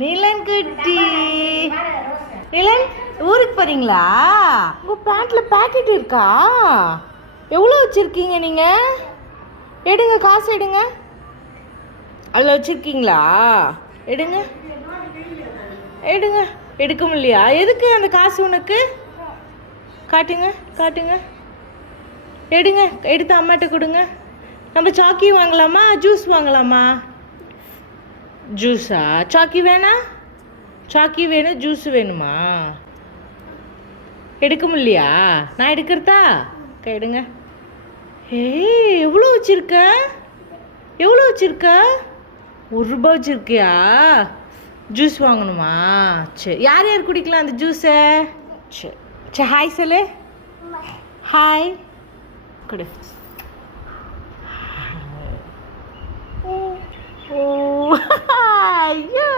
நீலன் குட்டி. நீலன் ஊருக்கு போறீங்களா? உங்க பேண்ட்ல பாக்கெட் இருக்கா? எவ்வளோ வச்சிருக்கீங்க நீங்க? எடுங்க, காசு எடுங்க. அதில் வச்சிருக்கீங்களா? எடுங்க எடுங்க. எடுக்க முடியலையா? எதுக்கு அந்த காசு உனக்கு? காட்டுங்க காட்டுங்க. எடுங்க, எடுத்து அம்மாட்ட கொடுங்க. நம்ம சாக்கி வாங்கலாமா, ஜூஸ் வாங்கலாமா? ஜூஸா? சாக்கி வேணாம்? சாக்கி வேணும், ஜூஸ் வேணுமா? எடுக்க முடியலையா? நான் எடுக்கிறதா? எடுங்க. ஏய், எவ்வளோ வச்சிருக்க? எவ்வளோ வச்சிருக்க? ₹1 வச்சிருக்கியா? ஜூஸ் வாங்கணுமா? சரி, யார் யார் குடிக்கலாம் அந்த ஜூஸை? சரி சரி, ஹாய் சொல்லு. ஹாய் கொடு. ஓ ஐயோ.